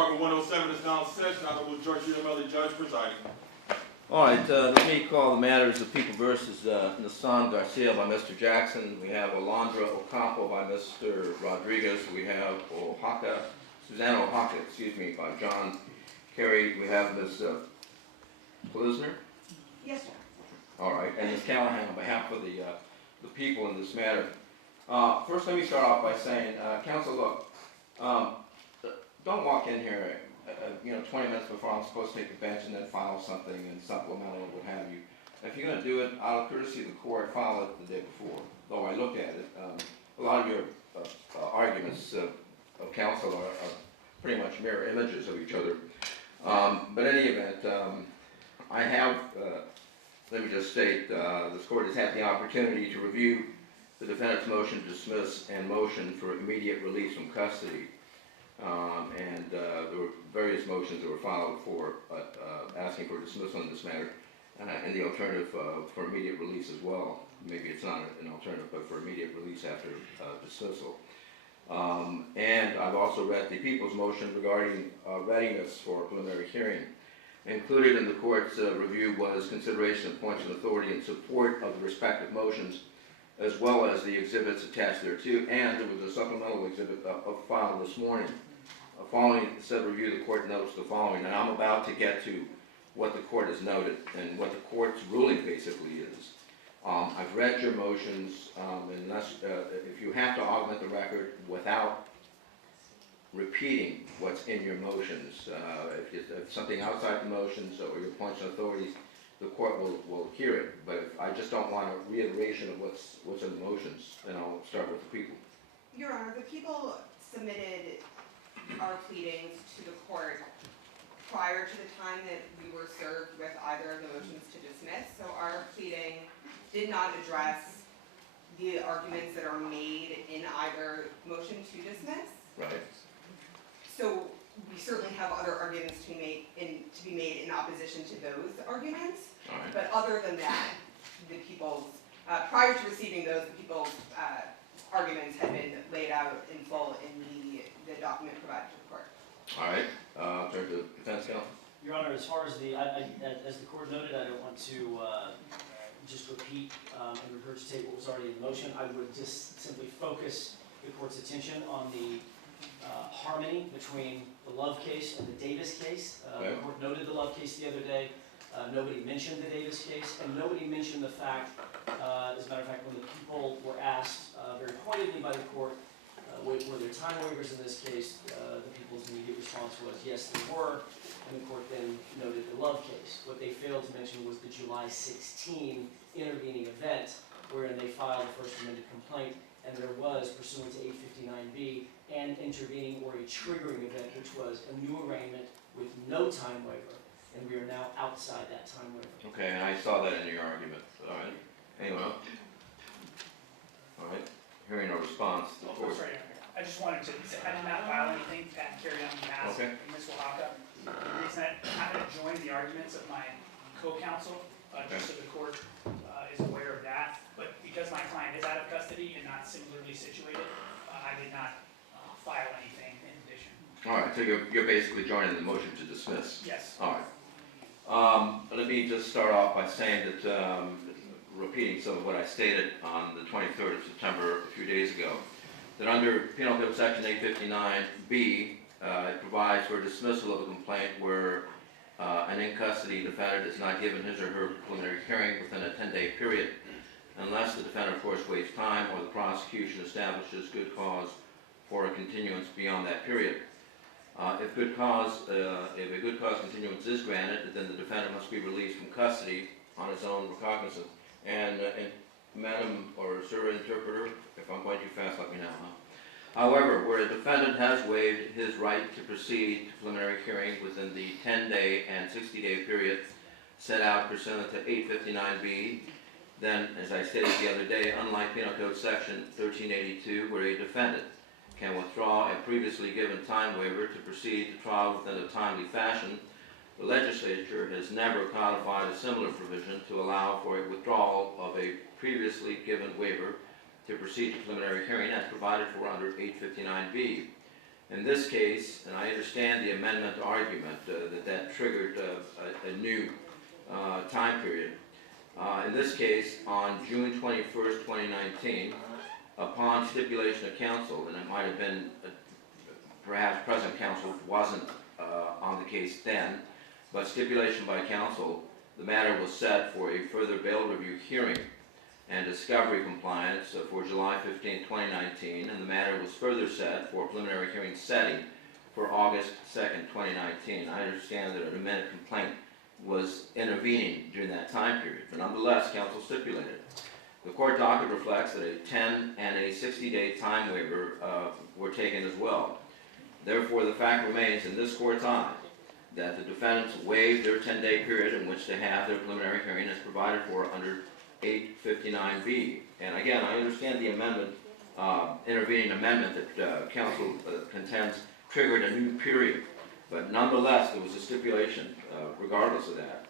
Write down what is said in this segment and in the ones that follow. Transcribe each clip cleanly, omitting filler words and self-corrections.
Department 107 is now in session. Honorable George UMLE Judge presiding. All right, let me call the matters of People versus Naason Garcia by Mr. Jackson. We have Alondra Ocampo by Mr. Rodriguez. We have Suzanne Oaxaca, by John Kerry. We have Ms. Plisner. Yes, sir. All right, and Ms. Callahan on behalf of the people in this matter. First, let me start off by saying, counsel, look, don't walk in here 20 minutes before I'm supposed to take the bench and then file something and supplemental or what have you. If you're going to do it, out of courtesy of the court, file it the day before. Though I looked at it, a lot of your arguments of counsel are pretty much mirror images of each other. But in any event, I have, let me just state, this court has had the opportunity to review the defendant's motion to dismiss and motion for immediate release from custody. There were various motions that were filed for asking for dismissal in this matter, and the alternative for immediate release as well. Maybe it's not an alternative, but for immediate release after dismissal. And I've also read the people's motion regarding readiness for a preliminary hearing. Included in the court's review was consideration of points of authority in support of the respective motions, as well as the exhibits attached thereto, and there was a supplemental exhibit filed this morning. Following said review, the court notes the following, and I'm about to get to what the court has noted and what the court's ruling basically is. I've read your motions, unless if you have to augment the record without repeating what's in your motions, if something outside the motions or your points of authorities, the court will hear it. But if I just don't want a reiteration of what's in the motions, then I'll start with the people. Your Honor, the people submitted our pleadings to the court prior to the time that we were served with either of the motions to dismiss. So our pleading did not address the arguments that are made in either motion to dismiss. Right. So we certainly have other arguments to be made in opposition to those arguments. All right. But other than that, the people's prior to receiving those, the people's arguments had been laid out in full in the document provided to the court. All right. Turn to defense counsel. Your Honor, as far as as the court noted, I don't want to just repeat and regurgitate what was already in motion. I would just simply focus the court's attention on the harmony between the Love case and the Davis case. Okay. The court noted the Love case the other day. Nobody mentioned the Davis case, and nobody mentioned the fact, as a matter of fact, when the people were asked very pointedly by the court, were there time waivers in this case, the people's immediate response was, yes, there were, and the court then noted the Love case. What they failed to mention was the July 16 intervening event, wherein they filed the first amended complaint, and there was, pursuant to 859B, an intervening or a triggering event, which was a new arraignment with no time waiver, and we are now outside that time waiver. Okay, and I saw that in your argument. All right. Anyone else? All right. Hearing no response. The court. Sorry, I just wanted to say I did not file anything. Pat carried on behalf of Ms. Oaxaca. The reason I'm going to join the arguments of my co-counsel, just so the court is aware of that. But because my client is out of custody and not similarly situated, I did not file anything in addition. All right, so you're basically joining the motion to dismiss. Yes. All right. Let me just start off by saying that, repeating some of what I stated on the 23rd of September a few days ago, that under Penal Code Section 859B, it provides for dismissal of a complaint where an in-custody defendant is not given his or her preliminary hearing within a 10-day period, unless the defendant, of course, wastes time or the prosecution establishes good cause for a continuance beyond that period. If a good cause continuance is granted, then the defendant must be released from custody on his own recognizance. And Madam or Sir Interpreter, if I'm going too fast, let me know. However, where a defendant has waived his right to proceed to preliminary hearing within the 10-day and 60-day period set out pursuant to 859B, then, as I stated the other day, unlike Penal Code Section 1382, where a defendant can withdraw a previously given time waiver to proceed to trial within a timely fashion, the legislature has never codified a similar provision to allow for a withdrawal of a previously given waiver to proceed to preliminary hearing as provided for under 859B. In this case, and I understand the amendment argument that triggered a new time period. In this case, on June 21st, 2019, upon stipulation of counsel, and it might have been perhaps present counsel wasn't on the case then, but stipulation by counsel, the matter was set for a further bail review hearing and discovery compliance for July 15, 2019, and the matter was further set for preliminary hearing setting for August 2nd, 2019. I understand that an amended complaint was intervening during that time period, but nonetheless, counsel stipulated. The court docket reflects that a 10 and a 60-day time waiver were taken as well. Therefore, the fact remains in this court's eye that the defendants waived their 10-day period in which to have their preliminary hearing as provided for under 859B. And again, I understand the amendment, intervening amendment that counsel contends triggered a new period, but nonetheless, there was a stipulation regardless of that.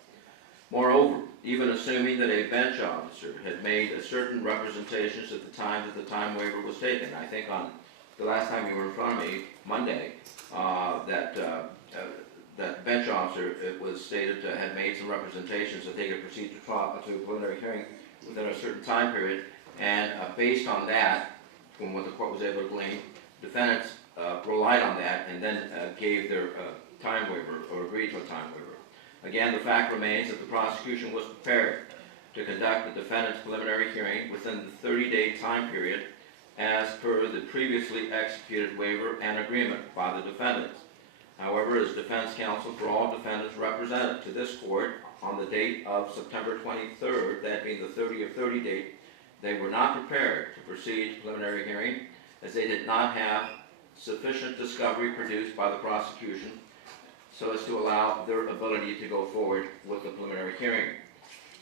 Moreover, even assuming that a bench officer had made a certain representations at the time that the time waiver was taken, I think on the last time you were in front of me, Monday, that bench officer, it was stated, had made some representations that they could proceed to a preliminary hearing within a certain time period, and based on that, from what the court was able to glean, defendants relied on that and then gave their time waiver or agreed to a time waiver. Again, the fact remains that the prosecution was prepared to conduct the defendant's preliminary hearing within the 30-day time period as per the previously executed waiver and agreement by the defendants. However, as defense counsel for all defendants represented to this court on the date of September 23rd, that being the 30 of 30 date, they were not prepared to proceed to preliminary hearing as they did not have sufficient discovery produced by the prosecution so as to allow their ability to go forward with the preliminary hearing.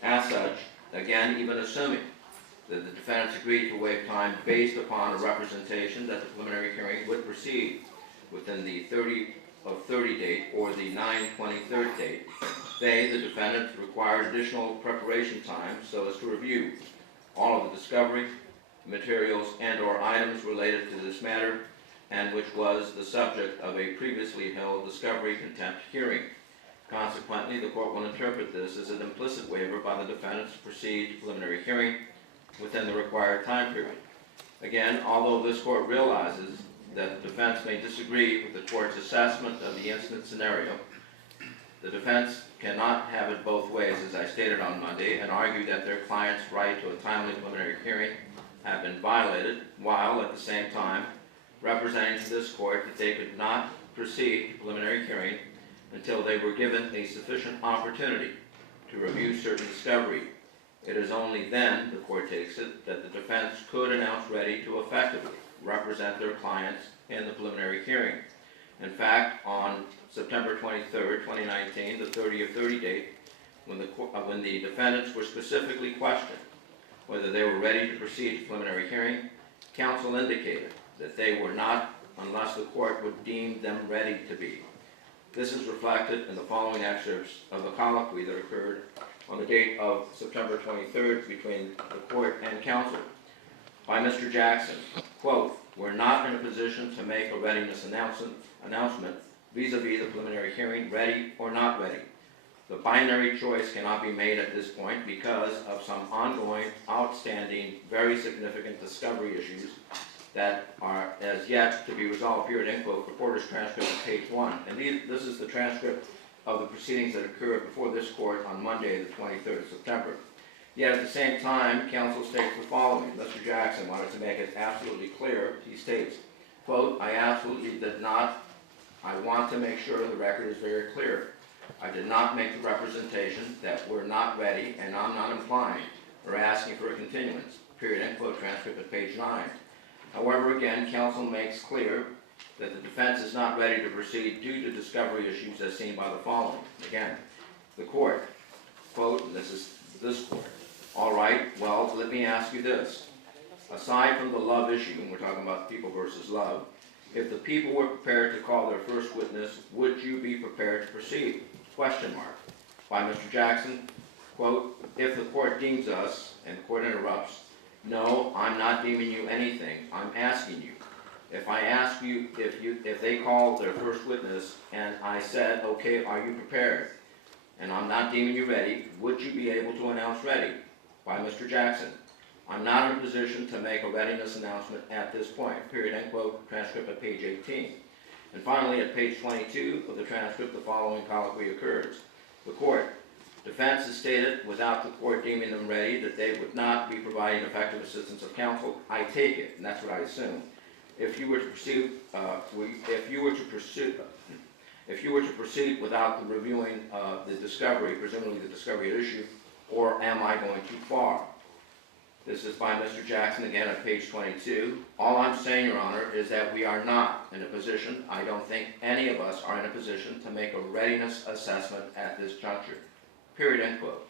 As such, again, even assuming that the defendants agreed to waive time based upon a representation that the preliminary hearing would proceed within the 30 of 30 date or the 9/23 date, they, the defendants, required additional preparation time so as to review all of the discovery, materials, and or items related to this matter, and which was the subject of a previously held discovery contempt hearing. Consequently, the court will interpret this as an implicit waiver by the defendants to proceed to preliminary hearing within the required time period. Again, although this court realizes that the defense may disagree with the court's assessment of the incident scenario, the defense cannot have it both ways, as I stated on Monday, and argue that their client's right to a timely preliminary hearing have been violated, while at the same time representing to this court that they could not proceed to preliminary hearing until they were given a sufficient opportunity to review certain discovery. It is only then, the court takes it, that the defense could announce ready to effectively represent their clients in the preliminary hearing. In fact, on September 23rd, 2019, the 30 of 30 date, when the defendants were specifically questioned whether they were ready to proceed to preliminary hearing, counsel indicated that they were not unless the court would deem them ready to be. This is reflected in the following excerpts of the colloquy that occurred on the date of September 23rd between the court and counsel. By Mr. Jackson, quote, "We're not in a position to make a readiness announcement vis-a-vis the preliminary hearing, ready or not ready. The binary choice cannot be made at this point because of some ongoing, outstanding, very significant discovery issues that are as yet to be resolved." Period, end quote. Reporter's transcript on page 1. And this is the transcript of the proceedings that occurred before this court on Monday, the 23rd of September. Yet at the same time, counsel states the following. Mr. Jackson wanted to make it absolutely clear. He states, quote, "I absolutely did not. I want to make sure the record is very clear. I did not make the representation that we're not ready, and I'm not implying or asking for a continuance." Period, end quote, transcript at page 9. However, again, counsel makes clear that the defense is not ready to proceed due to discovery issues as seen by the following. Again, the court, quote, and this is this court, "All right, well, let me ask you this. Aside from the Love issue," and we're talking about People versus Love, "if the people were prepared to call their first witness, would you be prepared to proceed?" Question mark. By Mr. Jackson, quote, "If the court deems us," and the court interrupts, "No, I'm not deeming you anything. I'm asking you, If I ask you, if they called their first witness and I said, okay, are you prepared? And I'm not deeming you ready, would you be able to announce ready by Mr. Jackson? I'm not in a position to make a readiness announcement at this point, period, end quote, transcript at page 18. And finally, at page 22 of the transcript, the following colloquy occurs. The court, defense has stated, without the court deeming them ready, that they would not be providing effective assistance of counsel. I take it, and that's what I assume. If you were to proceed, if you were to proceed without the reviewing the discovery, presumably the discovery at issue, or am I going too far? This is by Mr. Jackson, again at page 22. All I'm saying, Your Honor, is that we are not in a position, I don't think any of us are in a position to make a readiness assessment at this juncture. Period, end quote.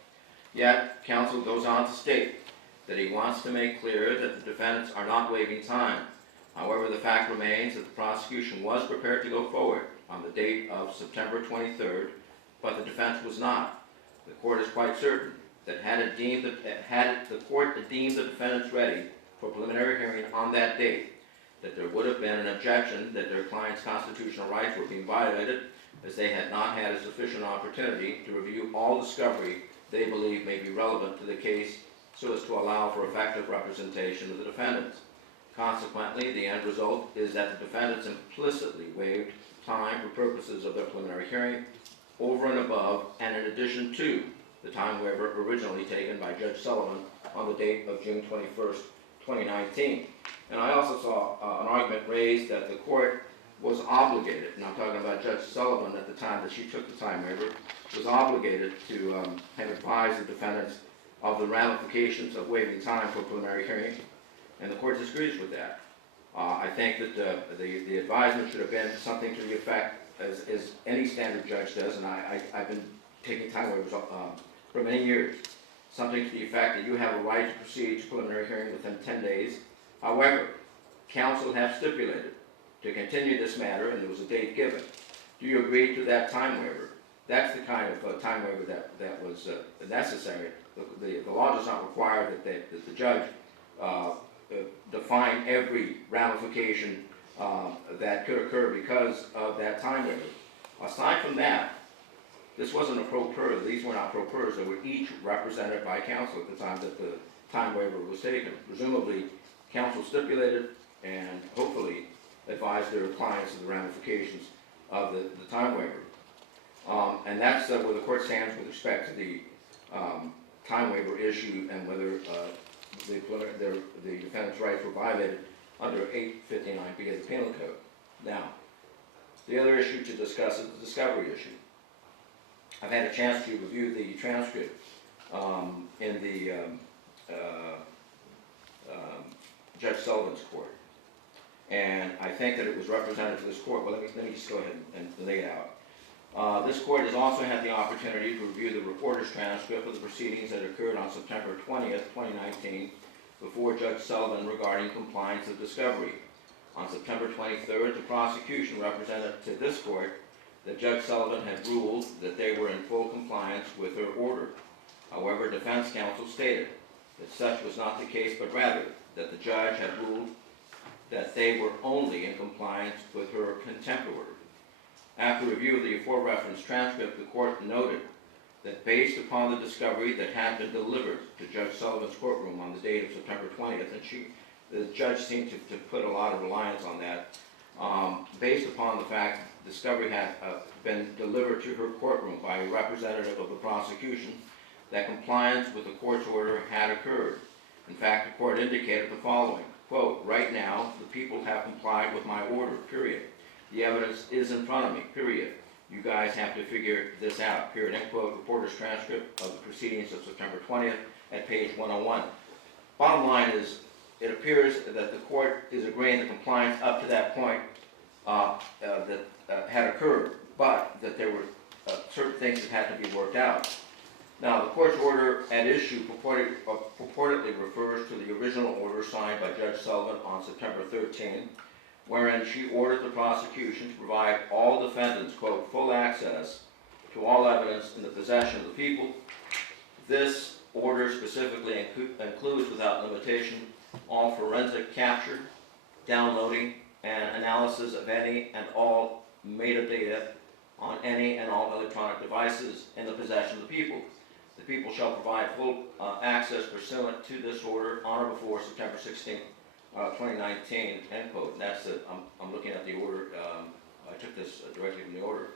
Yet, counsel goes on to state that he wants to make clear that the defendants are not waiving time. However, the fact remains that the prosecution was prepared to go forward on the date of September 23rd, but the defense was not. The court is quite certain that had the court deemed the defendants ready for preliminary hearing on that date, that there would have been an objection that their client's constitutional rights were being violated, as they had not had a sufficient opportunity to review all discovery they believe may be relevant to the case so as to allow for effective representation of the defendants. Consequently, the end result is that the defendants implicitly waived time for purposes of their preliminary hearing over and above and in addition to the time waiver originally taken by Judge Sullivan on the date of June 21st, 2019. And I also saw an argument raised that the court was obligated, and I'm talking about Judge Sullivan at the time that she took the time waiver, was obligated to have advised the defendants of the ramifications of waiving time for preliminary hearing, and the court disagrees with that. I think that the advisement should have been something to the effect, as any standard judge does, and I've been taking time waivers for many years, something to the effect that you have a right to proceed to preliminary hearing within 10 days. However, counsel have stipulated to continue this matter, and there was a date given. Do you agree to that time waiver? That's the kind of time waiver that was necessary. The law does not require that the judge define every ramification that could occur because of that time waiver. Aside from that, this wasn't a pro per. These were not pro pers. They were each represented by counsel at the time that the time waiver was taken. Presumably, counsel stipulated and hopefully advised their clients of the ramifications of the time waiver. And that's where the court stands with respect to the time waiver issue and whether the defendant's rights were violated under 859B of the Penal Code. Now, the other issue to discuss is the discovery issue. I've had a chance to review the transcript in the Judge Sullivan's court, and I think that it was represented to this court. Well, let me just go ahead and lay it out. This court has also had the opportunity to review the reporter's transcript of the proceedings that occurred on September 20th, 2019, before Judge Sullivan regarding compliance of discovery. On September 23rd, the prosecution represented to this court that Judge Sullivan had ruled that they were in full compliance with her order. However, defense counsel stated that such was not the case, but rather that the judge had ruled that they were only in compliance with her contempt order. After review of the aforereferenced transcript, the court noted that based upon the discovery that had been delivered to Judge Sullivan's courtroom on the date of September 20th, and the judge seemed to put a lot of reliance on that, based upon the fact that discovery had been delivered to her courtroom by a representative of the prosecution, that compliance with the court's order had occurred. In fact, the court indicated the following, quote, right now, the people have complied with my order, period. The evidence is in front of me, period. You guys have to figure this out, period, end quote, reporter's transcript of the proceedings of September 20th at page 101. Bottom line is, it appears that the court is agreeing that compliance up to that point had occurred, but that there were certain things that had to be worked out. Now, the court's order at issue purportedly refers to the original order signed by Judge Sullivan on September 13th, wherein she ordered the prosecution to provide all defendants, quote, full access to all evidence in the possession of the people. This order specifically includes, without limitation, all forensic capture, downloading, and analysis of any and all metadata on any and all electronic devices in the possession of the people. The people shall provide full access pursuant to this order on or before September 16, 2019, end quote. And that's it. I'm looking at the order. I took this directly from the order.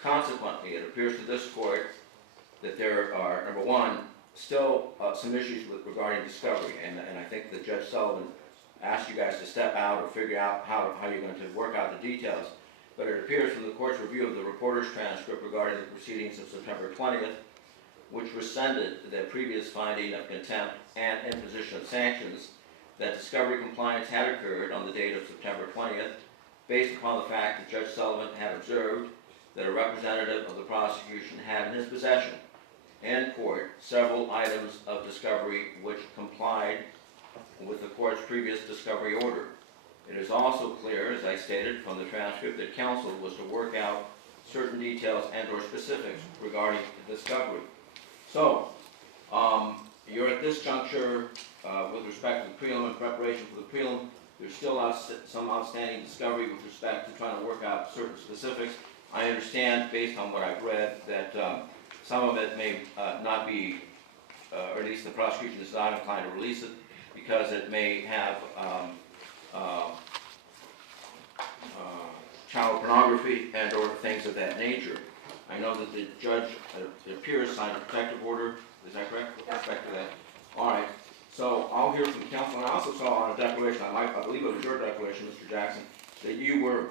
Consequently, it appears to this court that there are, number one, still some issues regarding discovery, and I think that Judge Sullivan asked you guys to step out or figure out how you're going to work out the details. But it appears from the court's review of the reporter's transcript regarding the proceedings of September 20th, which rescinded the previous finding of contempt and imposition of sanctions, that discovery compliance had occurred on the date of September 20th, based upon the fact that Judge Sullivan had observed that a representative of the prosecution had in his possession in court several items of discovery which complied with the court's previous discovery order. It is also clear, as I stated from the transcript, that counsel was to work out certain details and or specifics regarding the discovery. So, you're at this juncture with respect to the prelim and preparation for the prelim. There's still some outstanding discovery with respect to trying to work out certain specifics. I understand, based on what I've read, that some of it may not be, or at least the prosecution is not inclined to release it because it may have child pornography and or things of that nature. I know that the judge, it appears, signed a protective order. Is that correct? With respect to that? All right. So I'll hear from counsel. And I also saw on a declaration, I believe it was your declaration, Mr. Jackson, that you were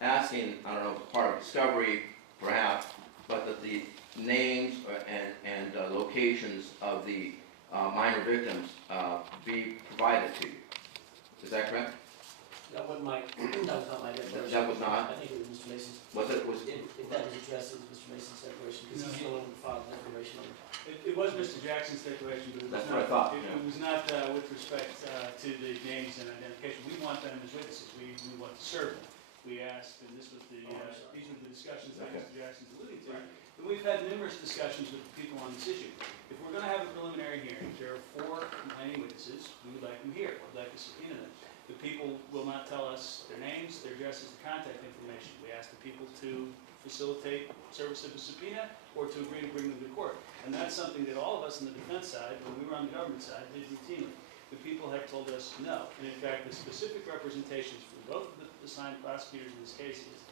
asking, I don't know, part of discovery, perhaps, but that the names and locations of the minor victims be provided to you. Is that correct? That wasn't my, that was not my declaration. That was not? I think it was Mr. Mason's. Was it? If that was addressed, it was Mr. Mason's declaration, because he's the only one who filed the declaration on it. It was Mr. Jackson's declaration, but it was That's not. what I thought, It was not with respect to the names and identification. We want them as witnesses. We want to serve them. We asked, and this was these were the discussions that Mr. Jackson's alluding to. And we've had numerous discussions with people on this issue. If we're going to have a preliminary hearing, there are 4 complaining witnesses. We would like them here. We'd like to subpoena them. The people will not tell us their names, their addresses, their contact information. We ask the people to facilitate service of a subpoena or to agree to bring them to court. And that's something that all of us on the defense side, when we were on the government side, did routinely. The people have told us no. And in fact, the specific representations from both of the assigned prosecutors in this case is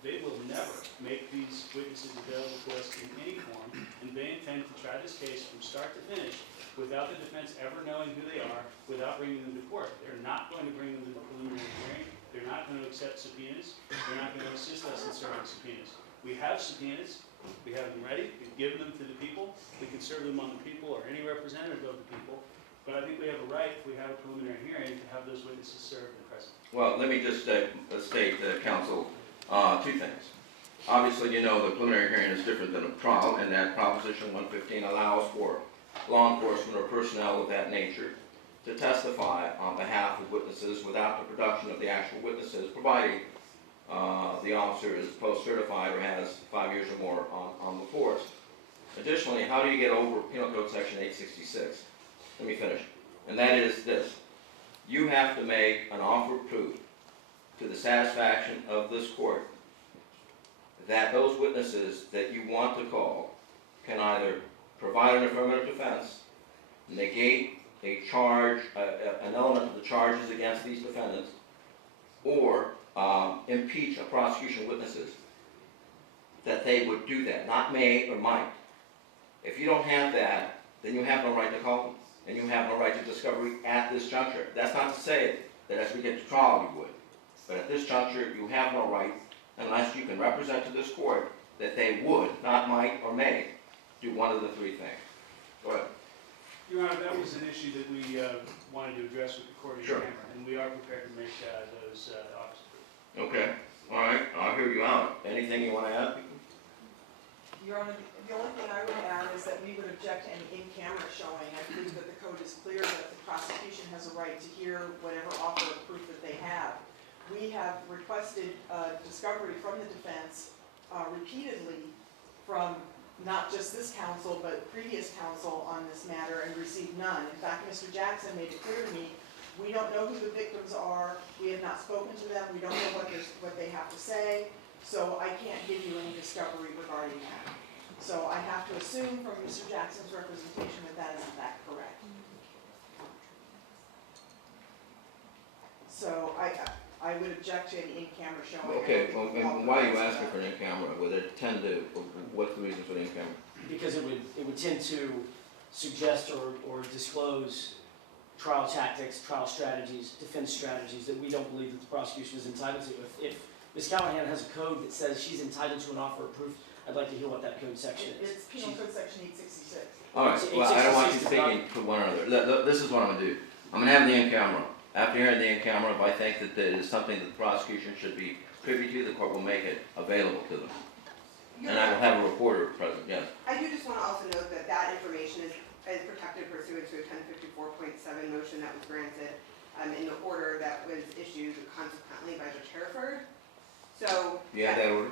they will never make these witnesses available to us in any form, and they intend to try this case from start to finish without the defense ever knowing who they are, without bringing them to court. They're not going to bring them to the preliminary hearing. They're not going to accept subpoenas. They're not going to assist us in serving subpoenas. We have subpoenas. We have them ready. We've given them to the people. We can serve them on the people or any representative of the people. But I think we have a right, if we have a preliminary hearing, to have those witnesses served and present. Well, let me just state, counsel, 2 things. Obviously, you know the preliminary hearing is different than a trial, and that Proposition 115 allows for law enforcement or personnel of that nature to testify on behalf of witnesses without the production of the actual witnesses, providing the officer is post-certified or has 5 years or more on the force. Additionally, how do you get over Penal Code Section 866? Let me finish. And that is this. You have to make an offer of proof to the satisfaction of this court that those witnesses that you want to call can either provide an affirmative defense, negate a charge, an element of the charges against these defendants, or impeach a prosecution witnesses, that they would do that, not may or might. If you don't have that, then you have no right to call them, and you have no right to discovery at this juncture. That's not to say that as we get to trial you would, but at this juncture you have no right unless you can represent to this court that they would, not might or may, do one of the 3 things. Go ahead. Your Honor, that was an issue that we wanted to address with the court in camera, and we are prepared to make those offers. Okay. All right. I'll hear you out. Anything you want to add? Your Honor, the only thing I would add is that we would object to any in-camera showing. I believe that the code is clear that the prosecution has a right to hear whatever offer of proof that they have. We have requested discovery from the defense repeatedly from not just this counsel, but previous counsel on this matter, and received none. In fact, Mr. Jackson made it clear to me, We don't know who the victims are, we have not spoken to them, we don't know what they have to say, so I can't give you any discovery regarding that. So I have to assume from Mr. Jackson's representation that that is in fact correct. So I would object to any in-camera showing. Okay, well, and why are you asking for an in-camera? Would it tend to, what's the reason for the in-camera? Because it would tend to suggest or disclose trial tactics, trial strategies, defense strategies that we don't believe that the prosecution is entitled to. If Ms. Callahan has a code that says she's entitled to an offer of proof, I'd like to hear what that code section is. It's Penal Code Section 866. All right, well, I don't want you speaking to one another. This is what I'm gonna do. I'm gonna have the in-camera. After hearing the in-camera, if I think that there is something that the prosecution should be privy to, the court will make it available to them. And I will have a reporter present, yes. I do just want to also note that that information is protected pursuant to a 1054.7 motion that was granted in the order that was issued consequently by Judge Hereford. So. You have that order?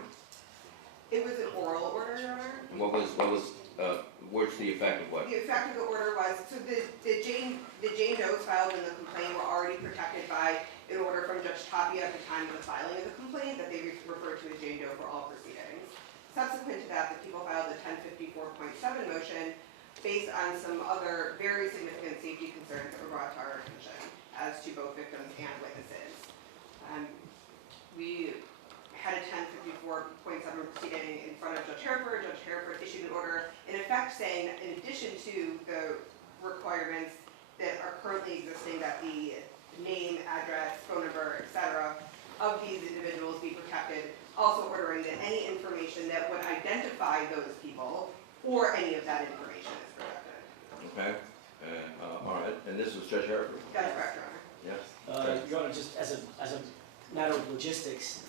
It was an oral order, Your Honor. And what's the effect of what? The effect of the order was, so the Jane Does filed in the complaint were already protected by an order from Judge Tapia at the time of the filing of the complaint that they referred to as Jane Doe for all proceedings. Subsequent to that, the people filed a 1054.7 motion based on some other very significant safety concerns that were brought to our attention as to both victims and witnesses. We had a 1054.7 proceeding in front of Judge Hereford. Judge Hereford issued an order in effect saying that in addition to the requirements that are currently existing, that the name, address, phone number, etc. of these individuals be protected, also ordering that any information that would identify those people or any of that information is protected. Okay, all right, and this was Judge Hereford? That is correct, Your Honor. Yes? Your Honor, just as a matter of logistics,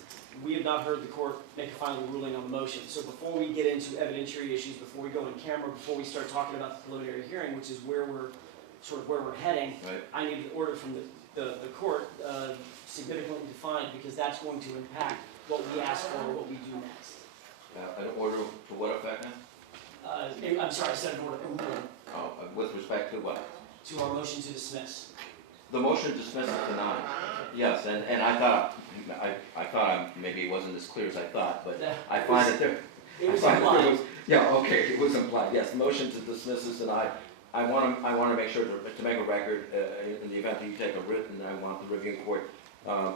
we have not heard the court make a final ruling on the motion. So before we get into evidentiary issues, before we go in camera, before we start talking about the preliminary hearing, which is where we're heading, Right. I need an order from the court significantly defined, because that's going to impact what we ask for or what we do next. An order to what effect now? I'm sorry, I said an order, a ruling With respect to what? to our motion to dismiss. The motion to dismiss is denied. Yes, and I thought maybe it wasn't as clear as I thought, but I find that there. It was I find that there implied. was- Yeah, okay, it was implied, yes, motion to dismiss is denied. I want to make sure to make a record, in the event that you take a written, I want the reviewing court, to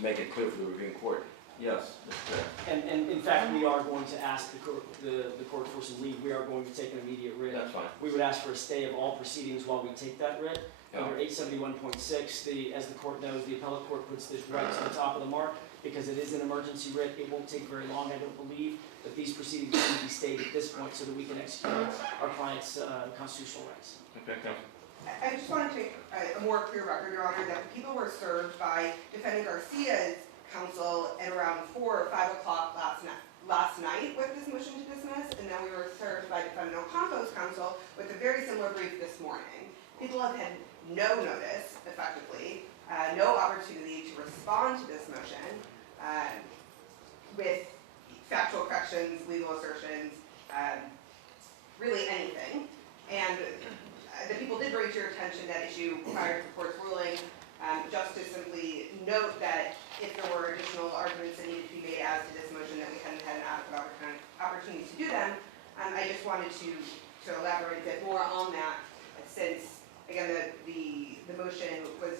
make it clear for the reviewing court. Yes, Mr. Chair. And in fact, we are going to ask the court for some leave. We are going to take an immediate writ. That's fine. We would ask for a stay of all proceedings while we take that writ. Yeah. Under 871.6, as the court knows, the appellate court puts this right to the top of the mark. Because it is an emergency writ, it won't take very long, I don't believe, but these proceedings need to be stayed at this point so that we can execute our client's constitutional rights. Okay, Counsel. I just want to take a more clear record, Your Honor, that the people were served by Defendant Garcia's counsel at around 4 or 5 o'clock last night with this motion to dismiss, and then we were served by Defendant Ocampo's counsel with a very similar brief this morning. People have had no notice, effectively, no opportunity to respond to this motion with factual corrections, legal assertions, really anything. And the people did bring to your attention that issue prior to the court's ruling, just to simply note that if there were additional arguments that needed to be made as to this motion, that we hadn't had an adequate opportunity to do them. I just wanted to elaborate a bit more on that, since, again, the motion was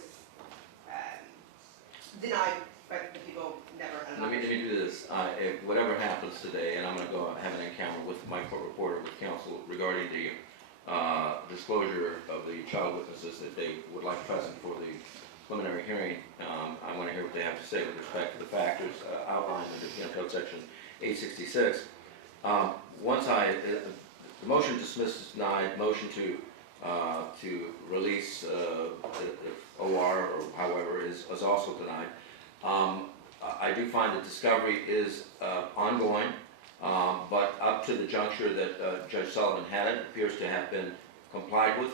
denied, but the people never had an Let me opportunity. do this. If whatever happens today, and I'm going to go have an encounter with my court reporter, with counsel, regarding the disclosure of the child witnesses that they would like present for the preliminary hearing. I want to hear what they have to say with respect to the factors outlined in the Penal Code Section 866. The motion to dismiss is denied. Motion to release OR or however is also denied. I do find that discovery is ongoing, but up to the juncture that Judge Sullivan had it appears to have been complied with,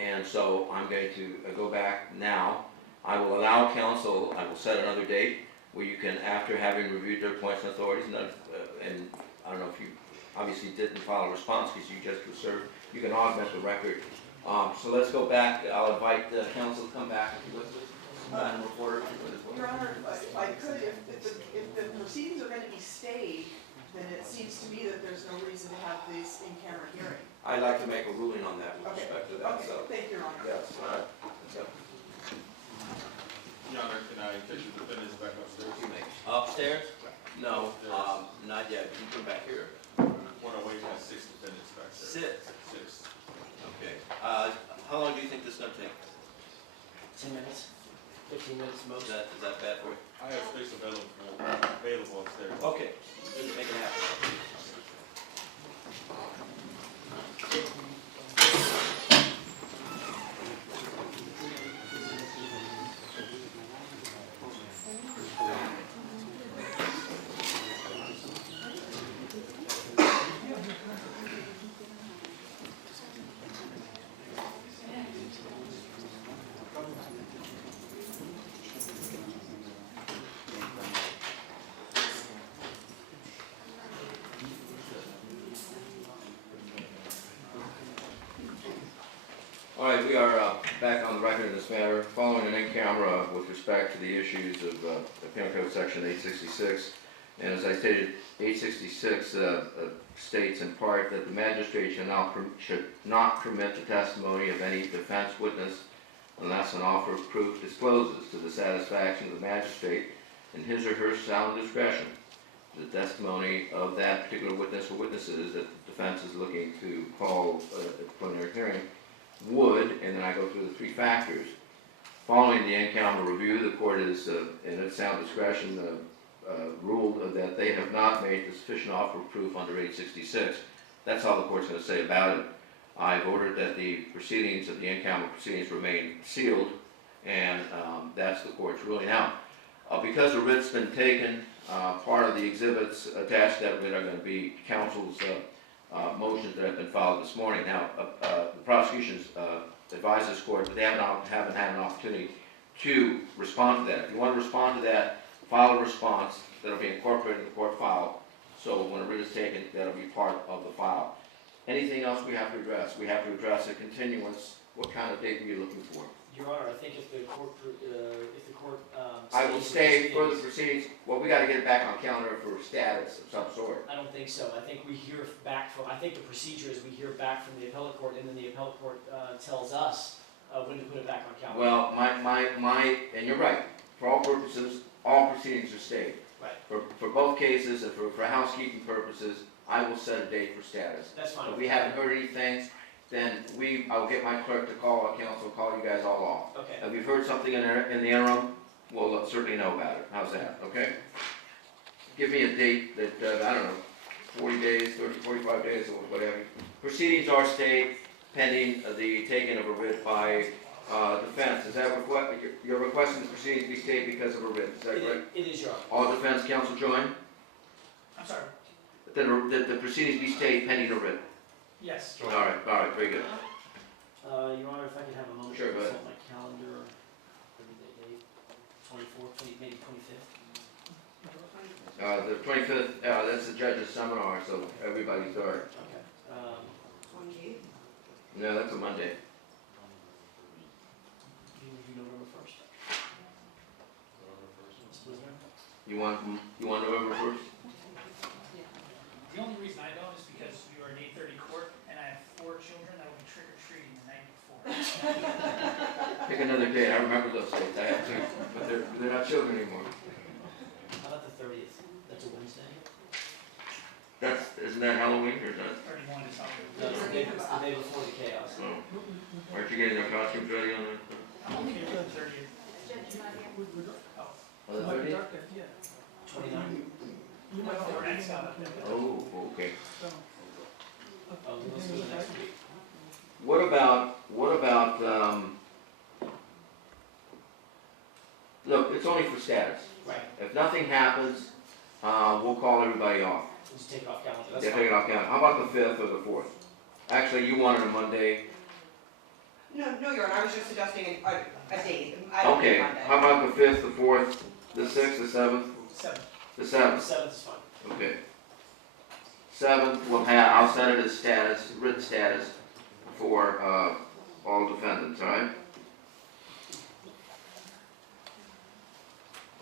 and so I'm going to go back now. I will allow counsel, I will set another date where you can, after having reviewed their points and authorities, and I don't know if you obviously didn't file a response because you just were served, you can augment the record So let's go back, I'll invite the council to come back with Madam Reporter. Your Honor, if I could, if the proceedings are gonna be stayed, then it seems to me that there's no reason to have this in-camera hearing. I'd like to make a ruling on that with Okay. respect to that, Okay, so. thank you, Your Honor. Yes, all right. So, Your Honor, can I take the defendants back upstairs? you may. Upstairs? No, not yet. You come back here. Want to wait for 6 defendants back there. 6. Okay. How long do you think this is gonna take? 10 minutes, 15 minutes most. Is that bad for you? I have space available upstairs. Okay, just make it happen. All right, we are back on the record in this matter, following an in-camera with respect to the issues of the Penal Code Section 866. And as I stated, 866 states in part that the magistrate should not permit the testimony of any defense witness unless an offer of proof discloses to the satisfaction of the magistrate in his or her sound discretion the testimony of that particular witness or witnesses that the defense is looking to call at the preliminary hearing would, and then I go through the 3 factors. Following the in-camera review, the court is, in its sound discretion, ruled that they have not made the sufficient offer of proof under 866. That's all the court's going to say about it. I've ordered that the proceedings of the in-camera proceedings remain sealed, and that's the court's ruling out. Because a writ's been taken, part of the exhibits attached to that writ are going to be counsel's motions that have been filed this morning. Now, the prosecution's advised this court, but they haven't had an opportunity to respond to that. If you want to respond to that, file a response that'll be incorporated in the court file. So when a writ is taken, that'll be part of the file. Anything else we have to address? We have to address a continuance. What kind of date are you looking for? Your Honor, I think if the court, I will stays stay for the proceedings- proceedings. Well, we got to get it back on calendar for status of some sort. I don't think so. I think we hear back from, I think the procedure is we hear back from the appellate court, and then the appellate court tells us when to put it back on calendar. Well, and you're right. For all purposes, all proceedings are stayed. Right. For both cases and for housekeeping purposes, I will set a date for status. That's fine. If we haven't heard anything, then I'll get my clerk to call our counsel, call you guys all off. Okay. If we've heard something in the interim, we'll certainly know about it. How's that, okay? Give me a date that, I don't know, 40 days, 30, 45 days, or whatever. Proceedings are stayed pending the taking of a writ by defense. Is that you're requesting the proceedings be stayed because of a writ, is that correct? It is, Your Honor. All defense counsel join? I'm sorry, That the proceedings be stayed pending a writ? yes. All right, very good. Your Honor, if I could have a moment Sure, to go ahead. consult my calendar, date, 24th, maybe 25th. The 25th, that's the judge's seminar, so everybody's there. Okay. 28th? No, that's a Monday. You review November 1st. Ms. Blizner? You want November 1st? The only reason I don't is because you are an 8:30 court, and I have 4 children that will be trick-or-treating the night before. Pick another day. I remember those dates. I have two, but they're not children anymore. How about the 30th? That's a Wednesday? Isn't that Halloween or is that? 31 is how No, it's the day before the chaos. Oh. Aren't you getting their costumes ready on that? I'm okay with the 30th. On the 30th? 29th? Or next up. Oh, okay. Oh, then let's go the next week. What about, look, it's only for status. Right. If nothing happens, we'll call everybody off. Just take it off calendar. That's They're fine. taking off calendar. How about the 5th or the 4th? Actually, you wanted a Monday. No, Your Honor, I was just suggesting a date. I don't Okay, need Monday. how about the 5th, the 4th, the 6th, the 7th? 7. The The 7th, 7th is fine. okay. 7th, I'll set it as status, written status for all defendants, all right?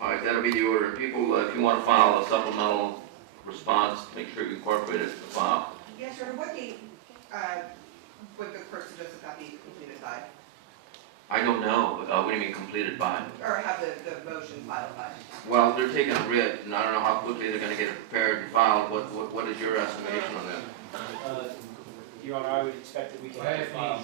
All right, that'll be the order. People, if you want to file a supplemental response, make sure you incorporate it in the file. Yes, sir. What date would the court suggest that that be completed by? I don't know. What do you mean completed by? Or have the motion filed by? Well, they're taking a writ, and I don't know how quickly they're going to get it prepared and filed. What is your estimation on that? Your Honor, I would expect that we can have it filed.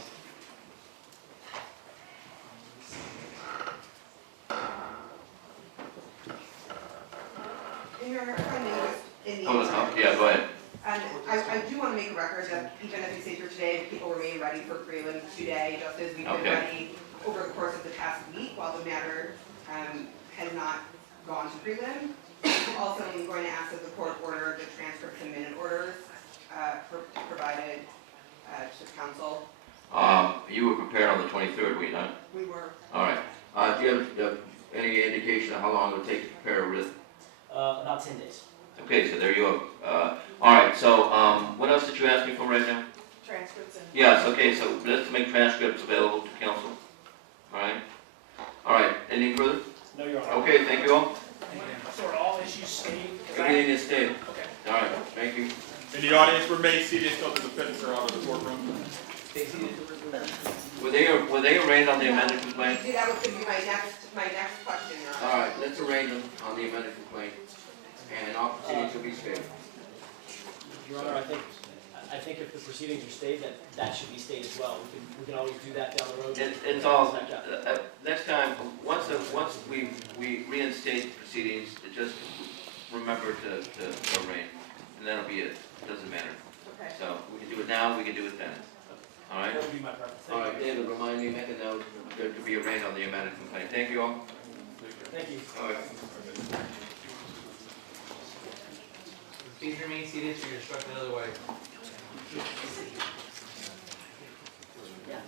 Your Honor, if I may, just in the Hold on. Yeah, go ahead. And I do want to make a record that even as we sit here today, people remain ready for prelim today, just as we've been Okay. ready over the course of the past week while the matter has not gone to prelim. Also, I'm going to ask that the court order the transcripts and minute orders provided to council. You were prepared on the 23rd, were you not? We were. All right. Do you have any indication of how long it would take to prepare a writ? About 10 days. Okay, so there you go. All right, so what else did you ask me for right now? Transcripts and. Yes, okay, so let's make transcripts available to council. All right? All right, anything further? No, Your Honor. Okay, thank you all. So are all issues stayed? Everything is stayed. Okay. All right, thank you. In the audience, remain seated until the defendants are out of the courtroom. Were they arraigned on the amended complaint? That was going to be my next question, Your Honor. All right, let's arraign them on the amended complaint, and all proceedings will be stayed. Your Honor, I think if the proceedings are stayed, that should be stayed as well. We can always do that down the road. It's all, next time, once we reinstate proceedings, just remember to arraign, and that'll be it. It doesn't matter. Okay. So we can do it now, we can do it then. All right? That would be my preference. All Thank right, you. David, remind me, make a note, there to be arraigned on the amended complaint. Thank you all. Thank you. All right. Please remain seated, so you're instructed otherwise. Yeah.